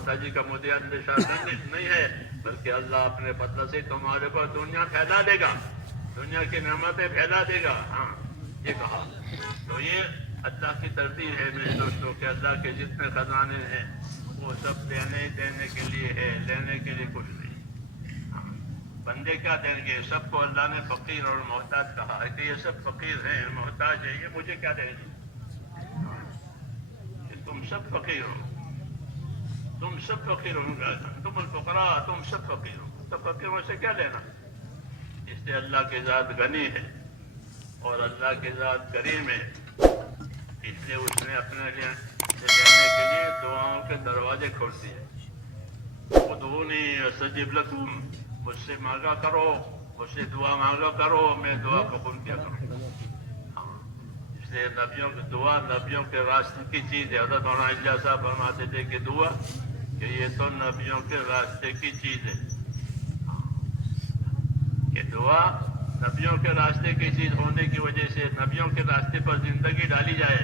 محتاجی کا مجھے اندیشہ نہیں ہے، بلکہ اللہ اپنے فضل سے تمہارے پر دنیا پھیلا دے گا، دنیا کی نعمتیں پھیلا دے گا. ہاں یہ کہا. تو یہ اللہ کی ترتیب ہے میرے دوستوں کہ اللہ کے جتنے خزانے ہیں وہ سب دینے کے لیے ہے، لینے کے لیے کچھ نہیں. بندے کیا دیں گے؟ سب کو اللہ نے فقیر اور محتاج کہا ہے کہ یہ سب فقیر ہیں، محتاج ہیں، یہ مجھے کیا دیں گے؟ کہ تم سب فقیر ہو، تم سب فقیر ہو، تم الفقراء، تم سب فقیر ہو، تو فقیروں سے کیا لینا؟ اس لیے اللہ کی ذات غنی ہے اور اللہ کی ذات کریم ہے. اس لیے اس نے اپنے لیے دینے کے لیے دعاؤں کے دروازے کھول دیے. ادعونی استجب لکم، مجھ سے مانگا کرو، مجھ سے دعا مانگا کرو، میں دعا قبول کیا کروں. اس لیے نبیوں کی دعا نبیوں کے راستے کی چیز ہے. حضرت مولانا الیاس صاحب فرماتے تھے کہ دعا کہ یہ تو نبیوں کے راستے کی چیز ہے. کہ دعا نبیوں کے راستے کی چیز ہونے کی وجہ سے نبیوں کے راستے پر زندگی ڈالی جائے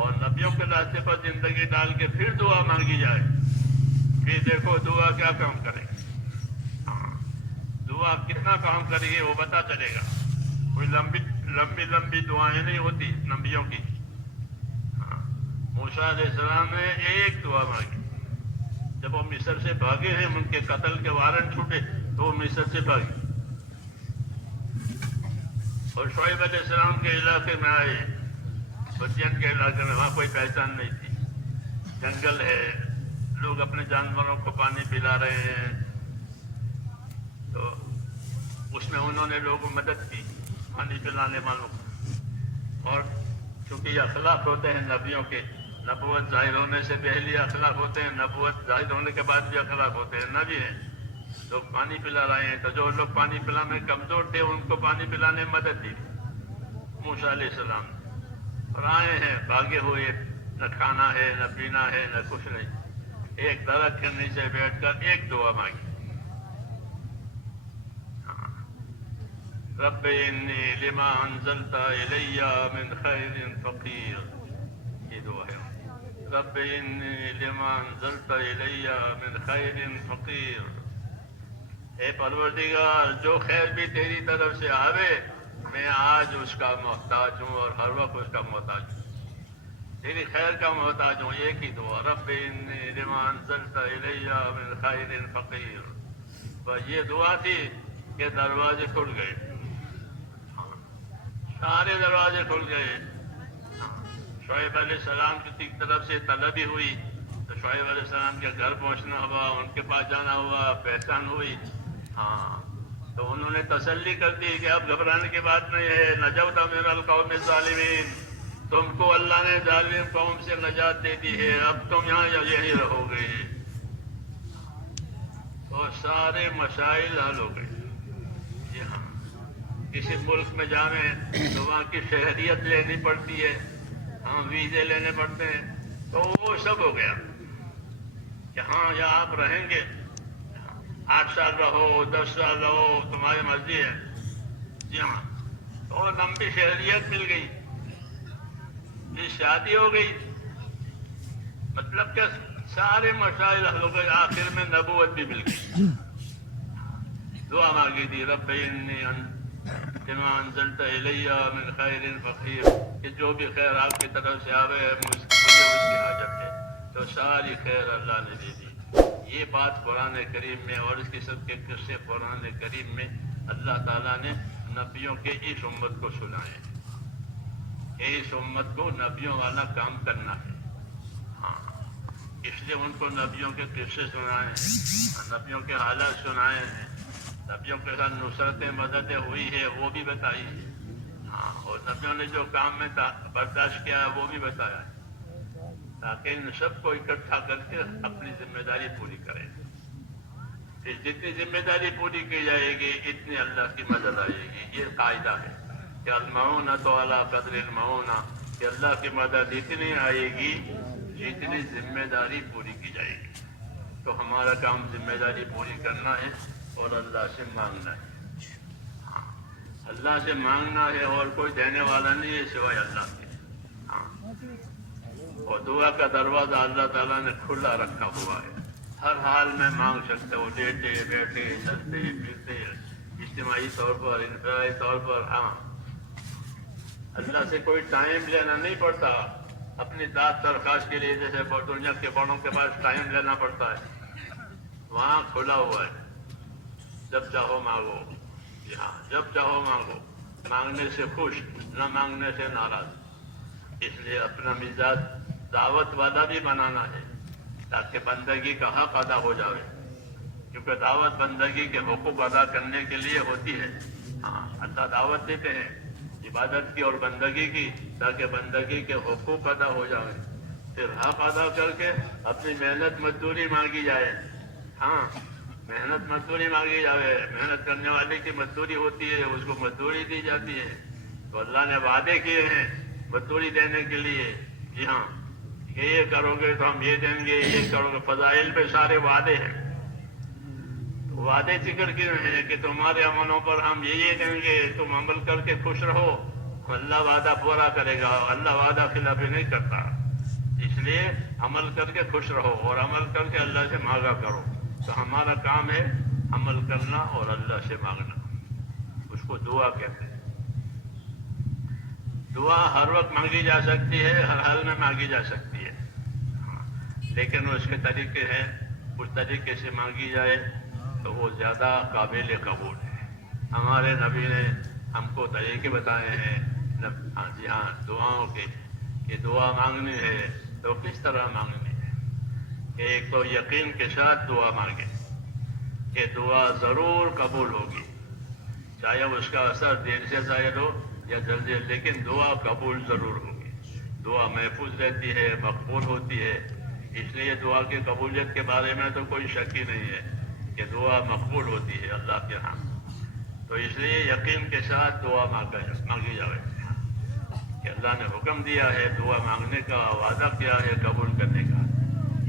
اور نبیوں کے راستے پر زندگی ڈال کے پھر دعا مانگی جائے. پھر دیکھو دعا کیا کام کرے گی، دعا کتنا کام کرے گی وہ پتا چلے گا. کوئی لمبی دعائیں نہیں ہوتی نبیوں کی. موسیٰ علیہ السلام نے ایک دعا مانگی. جب وہ مصر سے بھاگے ہیں، ان کے قتل کے وارنٹ چھوٹے تو وہ مصر سے بھاگے اور شعیب علیہ السلام کے علاقے میں آئے، مدین کے علاقے میں. وہاں کوئی پہچان نہیں تھی، جنگل ہے، لوگ اپنے جانوروں کو پانی پلا رہے ہیں. تو اس میں انہوں نے لوگوں مدد کی پانی پلانے والوں کو. اور چونکہ یہ اخلاق ہوتے ہیں نبیوں کے، نبوت ظاہر ہونے سے پہلے اخلاق ہوتے ہیں، نبوت ظاہر ہونے کے بعد بھی اخلاق ہوتے ہیں. نبی ہیں، لوگ پانی پلا رہے ہیں تو جو لوگ پانی پلانے میں کمزور تھے ان کو پانی پلانے میں مدد دی موسیٰ علیہ السلام. اور آئے ہیں بھاگے ہوئے، نہ کھانا ہے، نہ پینا ہے، نہ کچھ نہیں. ایک درخت کے نیچے بیٹھ کر ایک دعا مانگی. رب انی لما انزلت الی من خیر فقیر. یہ دعا ہے. رب انی لما انزلت الی من خیر فقیر. اے پروردگار، جو خیر بھی تیری طرف سے آوے میں آج اس کا محتاج ہوں اور ہر وقت اس کا محتاج ہوں، تیری خیر کا محتاج ہوں. ایک ہی دعا، رب انی لما انزلت الی من خیر فقیر. بس یہ دعا تھی کہ دروازے کھل گئے، سارے دروازے کھل گئے. شعیب علیہ السلام کی طرف سے طلبی ہوئی تو شعیب علیہ السلام کے گھر پہنچنا ہوا، ان کے پاس جانا ہوا، پہچان ہوئی. تو انہوں نے تسلی کر دی کہ اب گھبرانے کی بات نہیں ہے. نجوت من القوم الظالمین، تم کو اللہ نے ظالم قوم سے نجات دے دی ہے، اب تم یہاں یہی رہو گے. تو سارے مسائل حل ہو گئے. کسی ملک میں جاویں تو وہاں کی شہریت لینی پڑتی ہے، ویزے لینے پڑتے ہیں، تو وہ سب ہو گیا کہ ہاں یہاں آپ رہیں گے، 8 سال رہو، 10 سال رہو، تمہاری مرضی ہے. جی ہاں. تو لمبی شہریت مل گئی، یہ شادی ہو گئی. مطلب کہ سارے مسائل حل ہو گئے. آخر میں نبوت بھی مل گئی. دعا مانگی تھی، رب انی لما انزلت الی من خیر فقیر، کہ جو بھی خیر آپ کی طرف سے آوے مجھے اس کی حاجت ہے. تو ساری خیر اللہ نے دے دی. یہ بات قرآن کریم میں اور اس قسم کے قصے قرآن کریم میں اللہ تعالیٰ نے نبیوں کے اس امت کو سنائے. اس امت کو نبیوں والا کام کرنا ہے. اس لیے ان کو نبیوں کے قصے سنائے ہیں، نبیوں کے حالات سنائے ہیں، نبیوں کے ساتھ نصرتیں مددیں ہوئی ہے وہ بھی بتائی ہے. اور نبیوں نے جو کام میں برداشت کیا ہے وہ بھی بتایا ہے، تاکہ ان سب کو اکٹھا کر کے اپنی ذمہ داری پوری کریں. جتنی ذمہ داری پوری کی جائے گی اتنی اللہ کی مدد آئے گی. یہ قاعدہ ہے کہ المعونۃ علی قدر المعونہ، کہ اللہ کی مدد اتنی آئے گی جتنی ذمہ داری پوری کی جائے گی. تو ہمارا کام ذمہ داری پوری کرنا ہے اور اللہ سے مانگنا ہے. اللہ سے مانگنا ہے اور کوئی دینے والا نہیں ہے سوائے اللہ کے. اور دعا کا دروازہ اللہ تعالیٰ نے کھلا رکھا ہوا ہے، ہر حال میں مانگ سکتے ہو، لیٹے بیٹھے چلتے پھرتے، اجتماعی طور پر انفرادی طور پر۔ ہاں، اللہ سے کوئی ٹائم لینا نہیں پڑتا اپنی ذات درخواست کے لیے، جیسے دنیا کے بڑوں کے پاس ٹائم لینا پڑتا ہے۔ وہاں کھلا ہوا ہے، جب چاہو مانگو۔ جی ہاں، جب چاہو مانگو، مانگنے سے خوش، نہ مانگنے سے ناراض۔ اس لیے اپنا مزاج دعوت والا بھی بنانا ہے تاکہ بندگی کا حق ادا ہو جائے، کیونکہ دعوت بندگی کے حقوق ادا کرنے کے لیے ہوتی ہے۔ ہاں، اللہ دعوت دیتے ہیں عبادت کی اور بندگی کی، تاکہ بندگی کے حقوق ادا ہو جائے، پھر حق ادا کر کے اپنی محنت مزدوری مانگی جائے۔ ہاں، محنت مزدوری مانگی جائے، محنت کرنے والے کی مزدوری ہوتی ہے، اس کو مزدوری دی جاتی ہے۔ تو اللہ نے وعدے کیے ہیں مزدوری دینے کے لیے۔ جی ہاں، کہ یہ کرو گے تو ہم یہ دیں گے، یہ کرو گے، فضائل پہ سارے وعدے ہیں۔ وعدے ذکر کیے ہیں کہ تمہارے عملوں پر ہم یہ دیں گے، تم عمل کر کے خوش رہو، اللہ وعدہ پورا کرے گا، اللہ وعدہ خلافی نہیں کرتا۔ اس لیے عمل کر کے خوش رہو اور عمل کر کے اللہ سے مانگا کرو۔ تو ہمارا کام ہے عمل کرنا اور اللہ سے مانگنا، اس کو دعا کہتے ہیں۔ دعا ہر وقت مانگی جا سکتی ہے، ہر حال میں مانگی جا سکتی ہے، لیکن اس کے طریقے ہیں، اس طریقے سے مانگی جائے تو وہ زیادہ قابل قبول ہے۔ ہمارے نبی نے ہم کو طریقے بتائے ہیں، جی ہاں، دعاؤں کے، کہ دعا مانگنی ہے تو کس طرح مانگنی ہے۔ کہ ایک تو یقین کے ساتھ دعا مانگے کہ دعا ضرور قبول ہوگی، چاہے اس کا اثر دیر سے ظاہر ہو یا جلدی، لیکن دعا قبول ضرور ہوگی۔ دعا محفوظ رہتی ہے، مقبول ہوتی ہے۔ اس لیے دعا کی قبولیت کے بارے میں تو کوئی شک ہی نہیں ہے کہ دعا مقبول ہوتی ہے اللہ کے ہاں۔ تو اس لیے یقین کے ساتھ دعا مانگی جائے کہ اللہ نے حکم دیا ہے دعا مانگنے کا، وعدہ کیا ہے قبول کرنے کا،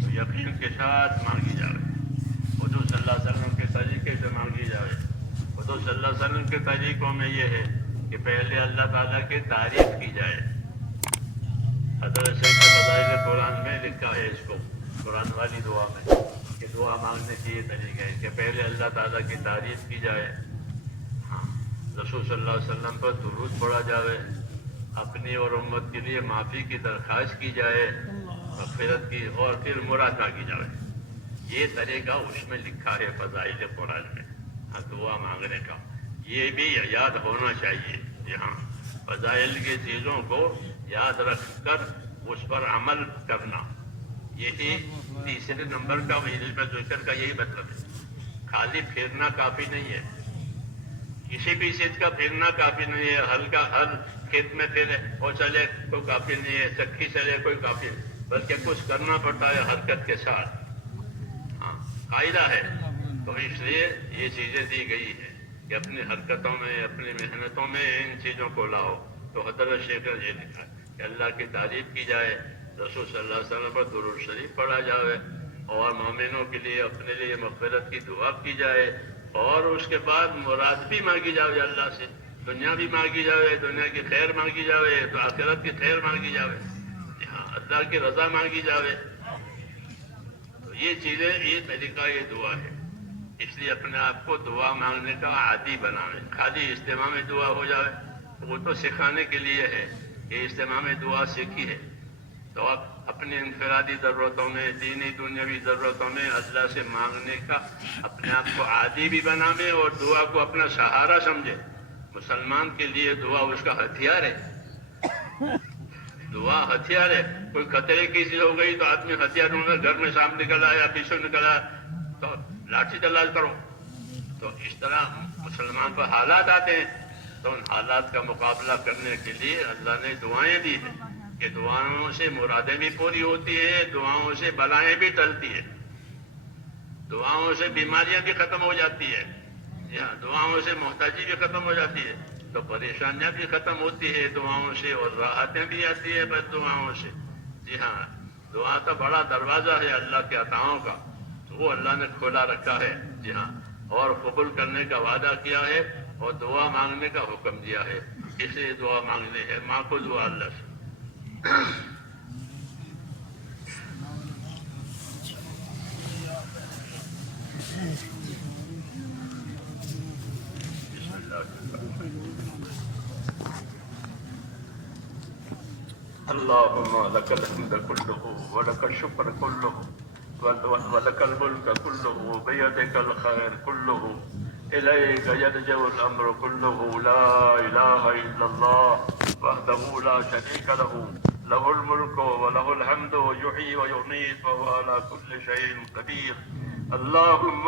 تو یقین کے ساتھ مانگی جائے، حضور صلی اللہ علیہ وسلم کے طریقے سے مانگی جائے۔ حضور صلی اللہ علیہ وسلم کے طریقوں میں یہ ہے کہ پہلے اللہ تعالیٰ کی تعریف کی جائے۔ حضرت شیخ فضائل قرآن میں لکھا ہے اس کو، قرآن والی دعا میں، کہ دعا مانگنے کے یہ طریقہ ہے کہ پہلے اللہ تعالیٰ کی تعریف کی جائے، ہاں، رسول صلی اللہ علیہ وسلم پر درود پڑھا جائے، اپنی اور امت کے لیے معافی کی درخواست کی جائے، مغفرت کی، اور پھر مراد مانگی جائے۔ یہ طریقہ اس میں لکھا ہے فضائل قرآن میں، ہاں، دعا مانگنے کا۔ یہ بھی یاد ہونا چاہیے۔ جی ہاں، فضائل کی چیزوں کو یاد رکھ کر اس پر عمل کرنا، یہی تیسرے نمبر کا علم ذکر کا یہی مطلب ہے۔ خالی پھرنا کافی نہیں ہے، کسی بھی چیز کا پھرنا کافی نہیں ہے۔ ہل کھیت میں پھرے اور چلے کوئی کافی نہیں ہے، چکی چلے کوئی کافی نہیں، بلکہ کچھ کرنا پڑتا ہے حرکت کے ساتھ، ہاں، قاعدہ ہے۔ تو اس لیے یہ چیزیں دی گئی ہیں کہ اپنی حرکتوں میں، اپنی محنتوں میں ان چیزوں کو لاؤ۔ تو حضرت شیخ نے یہ لکھا ہے کہ اللہ کی تعریف کی جائے، رسول صلی اللہ علیہ وسلم پر درود شریف پڑھا جائے، اور مومنوں کے لیے اپنے لیے مغفرت کی دعا کی جائے، اور اس کے بعد مراد بھی مانگی جائے اللہ سے، دنیا بھی مانگی جائے، دنیا کی خیر مانگی جائے تو آخرت کی خیر مانگی جائے، ہاں، اللہ کی رضا مانگی جائے۔ تو یہ چیزیں، یہ طریقہ، یہ دعا ہے۔ اس لیے اپنے آپ کو دعا مانگنے کا عادی بنائیں۔ خالی اجتماع میں دعا ہو جائے وہ تو سکھانے کے لیے ہے کہ اجتماع میں دعا سیکھی ہے، تو آپ اپنی انفرادی ضرورتوں میں، دینی دنیاوی ضرورتوں میں اللہ سے مانگنے کا اپنے آپ کو عادی بھی بنائیں، اور دعا کو اپنا سہارا سمجھے۔ مسلمان کے لیے دعا اس کا ہتھیار ہے، دعا ہتھیار ہے۔ کوئی خطرے کی چیز ہو گئی تو آدمی ہتھیار ڈھونڈ، گھر میں سامنے نکل آیا، پیچھے نکل آیا تو لاٹھی تلوار کرو۔ تو اس طرح مسلمان پر حالات آتے ہیں، تو ان حالات کا مقابلہ کرنے کے لیے اللہ نے دعائیں دی ہیں کہ دعاؤں سے مرادیں بھی پوری ہوتی ہیں، دعاؤں سے بلائیں بھی ٹلتی ہیں، دعاؤں سے بیماریاں بھی ختم ہو جاتی ہے، دعاؤں سے محتاجی بھی ختم ہو جاتی ہے، تو پریشانیاں بھی ختم ہوتی ہے دعاؤں سے، اور راحتیں بھی آتی ہے بس دعاؤں سے۔ جی ہاں، دعا کا بڑا دروازہ ہے اللہ کے عطاؤں کا، تو وہ اللہ نے کھولا رکھا ہے۔ جی ہاں، اور قبول کرنے کا وعدہ کیا ہے، اور دعا مانگنے کا حکم دیا ہے، اس لیے دعا مانگنی ہے، مانگو دعا اللہ سے۔ بسم الله اللهم لك الحمد كله ولك الشكر كله ولك الملك كله بيدك الخير كله إليك يرجع الأمر كله لا إله إلا الله وحده لا شريك له له الملك وله الحمد يحيي ويميت وهو على كل شيء قدير اللهم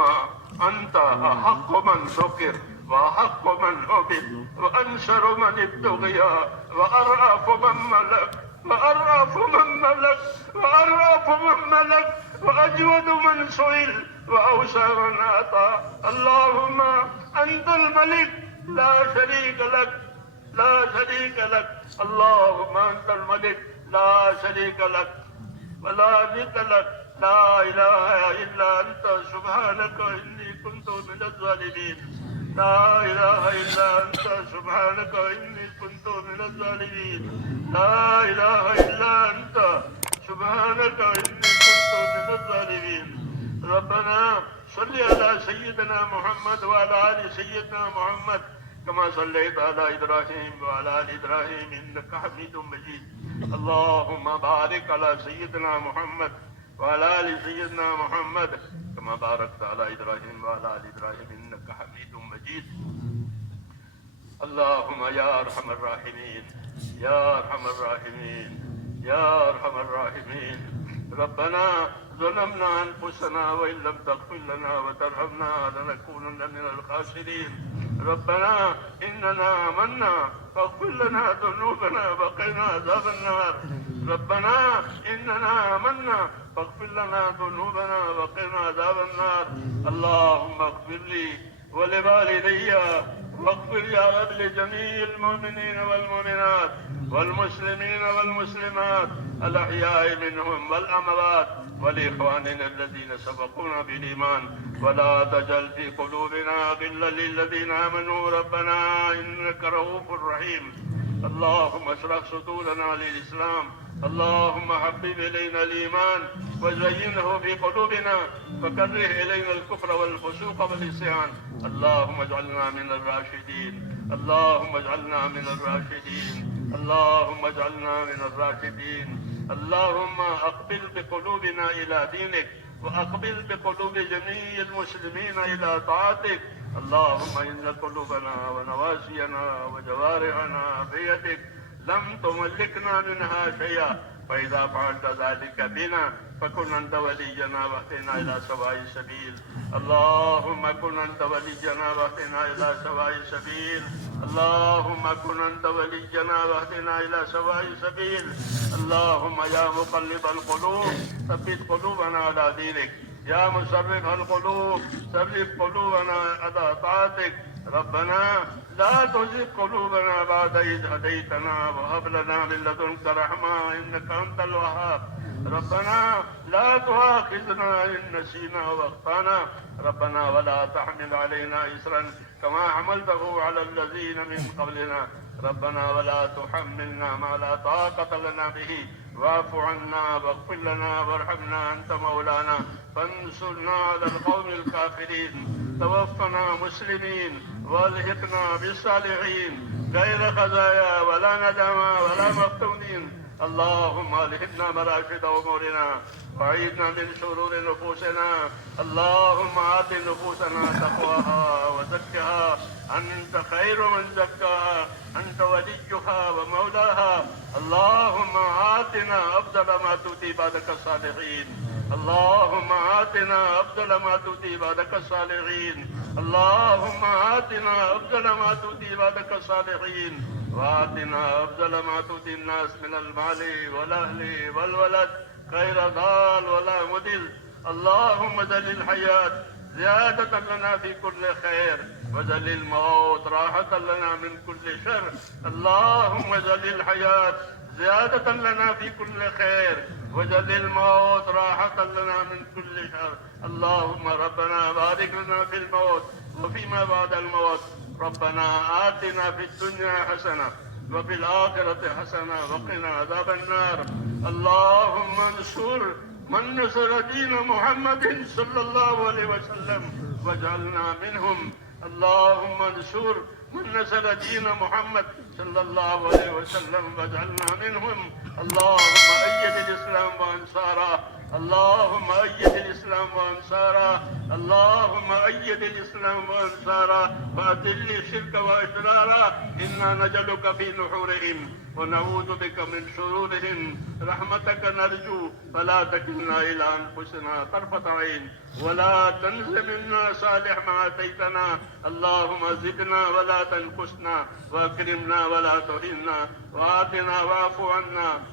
أنت أحق من ذكر وأحق من عبد وأنصر من ابتغي وأرأف من ملك وأرأف من ملك وأرأف من ملك وأجود من سئل وأوسع من أعطى اللهم أنت الملك لا شريك لك لا شريك لك اللهم أنت الملك لا شريك لك ولا ند لك لا إله إلا أنت سبحانك إني كنت من الظالمين لا إله إلا أنت سبحانك إني كنت من الظالمين لا إله إلا أنت سبحانك إني كنت من الظالمين ربنا صل على سيدنا محمد وعلى آل سيدنا محمد كما صليت على إبراهيم وعلى آل إبراهيم إنك حميد مجيد اللهم بارك على سيدنا محمد وعلى آل سيدنا محمد كما باركت على إبراهيم وعلى آل إبراهيم إنك حميد مجيد اللهم يا أرحم الراحمين يا أرحم الراحمين يا أرحم الراحمين ربنا ظلمنا أنفسنا وإن لم تغفر لنا وترحمنا لنكونن من الخاسرين ربنا إننا آمنا فاغفر لنا ذنوبنا وقنا عذاب النار ربنا إننا آمنا فاغفر لنا ذنوبنا وقنا عذاب النار اللهم اغفر لي ولوالدي واغفر يا رب لجميع المؤمنين والمؤمنات والمسلمين والمسلمات الأحياء منهم والأموات ولإخواننا الذين سبقونا بالإيمان ولا تجعل في قلوبنا غلا للذين آمنوا ربنا إنك رؤوف رحيم اللهم اشرح صدورنا للإسلام اللهم حبب إلينا الإيمان وزينه في قلوبنا وكره إلينا الكفر والفسوق والعصيان اللهم اجعلنا من الراشدين اللهم اجعلنا من الراشدين اللهم اجعلنا من الراشدين اللهم أقبل بقلوبنا إلى دينك وأقبل بقلوب جميع المسلمين إلى طاعتك اللهم إن قلوبنا ونواسينا وجوارحنا بيدك لم تملكنا منها شيئا فإذا فعلت ذلك بنا فكن أنت ولينا واهدنا إلى سواء السبيل اللهم كن أنت ولينا واهدنا إلى سواء السبيل اللهم كن أنت ولينا واهدنا إلى سواء السبيل اللهم يا مقلب القلوب ثبت قلوبنا على دينك يا مصرف القلوب ثبت قلوبنا على طاعتك ربنا لا تزغ قلوبنا بعد إذ هديتنا وهب لنا من لدنك رحمة إنك أنت الوهاب ربنا لا تؤاخذنا إن نسينا وأخطأنا ربنا ولا تحمل علينا إصرا كما حملته على الذين من قبلنا ربنا ولا تحملنا ما لا طاقة لنا به واعف عنا واغفر لنا وارحمنا أنت مولانا فانصرنا على القوم الكافرين توفنا مسلمين والحقنا بالصالحين غير خزايا ولا ندما ولا مفتونين اللهم الهمنا مراشد امورنا وعيدنا من شرور نفوسنا اللهم آت نفوسنا تقواها وزكها أنت خير من زكاها أنت وليها ومولاها اللهم آتنا أفضل ما تؤتي بعدك الصالحين اللهم آتنا أفضل ما تؤتي بعدك الصالحين اللهم آتنا أفضل ما تؤتي بعدك الصالحين وآتنا أفضل ما تؤتي الناس من المال والأهل والولد غير ضال ولا مضل اللهم اجعل الحياة زيادة لنا في كل خير واجعل الموت راحة لنا من كل شر اللهم اجعل الحياة زيادة لنا في كل خير واجعل الموت راحة لنا من كل شر اللهم ربنا بارك لنا في الموت وفيما بعد الموت ربنا آتنا في الدنيا حسنة وفي الآخرة حسنة وقنا عذاب النار اللهم انصر من نصر دين محمد صلى الله عليه وسلم واجعلنا منهم. اللهم انصر من نصر دين محمد صلى الله عليه وسلم واجعلنا منهم. اللهم أيد الإسلام وأنصاره. اللهم أيد الإسلام وأنصاره. اللهم أيد الإسلام وأنصاره وأذل الشرك وأشراره. إنا نجلك في نحورهم ونعوذ بك من شرورهم. رحمتك نرجو فلا تكلنا إلى أنفسنا طرفة عين ولا تنز منا صالح ما آتيتنا. اللهم زدنا ولا تنقصنا وأكرمنا ولا تهنا وآتنا واعف عنا.